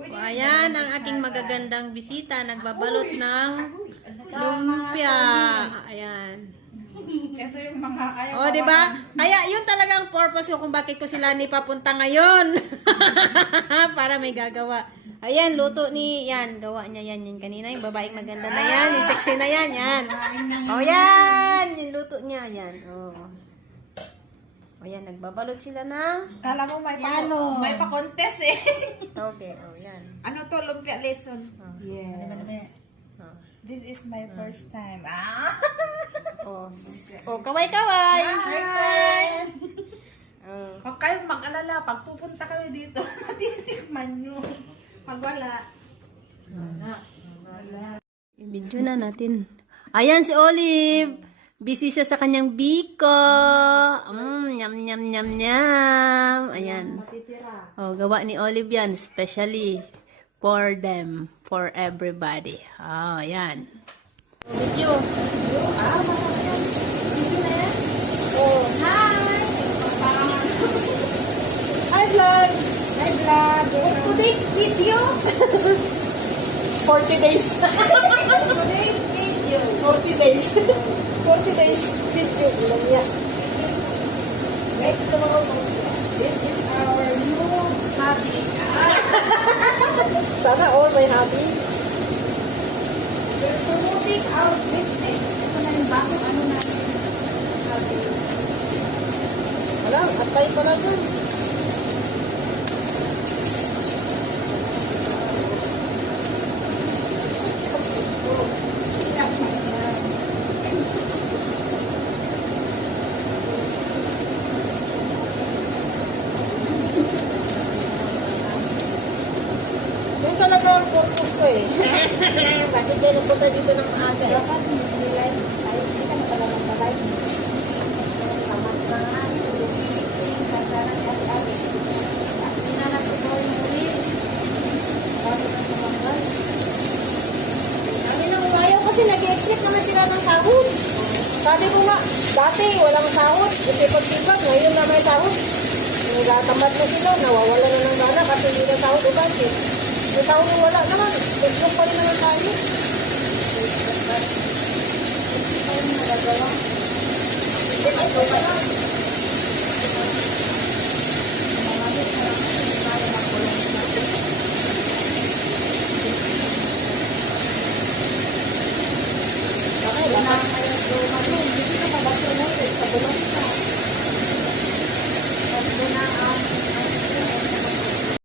Ayan ang aking magagandang bisita. Nagbabalot ng lumpia. Ayan. Ito yung mga ayaw. O, di ba? Kaya yun talagang purpose ko kung bakit ko sila ni papunta ngayon. Para may gagawa. Ayan, luto ni, yan, gawa niya yan kanina. Yung babaeng maganda na yan, yung sexy na yan, yan. O, yan, yung luto niya, yan. O. O, yan, nagbabalot sila ng... Kala mo may pa-contest eh. Okay, o, yan. Ano to, lumpia lesson? Oh. Yes. O. This is my first time. Ah! O, kaway-kaway. Hi, friend! O. Huwag kayong mag-alala. Pag pupunta kami dito, matitikman nyo. Pag wala. Wala. I-video na natin. Ayan si Olive. Busy siya sa kanyang biko. Nyam, nyam, nyam, nyam. Ayan. Matitira. Oh, gawa ni Olive yan. Especially for them. For everybody. Oh, ayan. Video. Oh, hi! Hi, vlog! Hi, vlog! Today's video! 40 days. Today's video! 40 days. 40 days video. Yes. Next tomorrow, this is our new hobby. Sana all my hobby. We're promoting our business. Ito na yung bagong ano natin. Hobby. Wala, atay pala dyan. Yung talaga ang purpose ko eh. Bakit kayo napunta dito ng maaga eh? Dapat nilay. Tayo hindi ka na pala magbalay. Tamat na nga. Kasarang ari-ari. Sinanap ko po yung muli. Bago na tumanggal. Kami nang umayaw kasi nag-expect naman sila ng sahod. Sabi ko nga, dati walang sahod. Sipag-sipag, ngayon na may sahod. Nagatamad na sila, nawawala na ng gana kasi hindi na sahod o budget. Yung sahod yung wala naman, itlog pa rin naman tayo. Hindi pa yung nagagawa. Ito pa lang.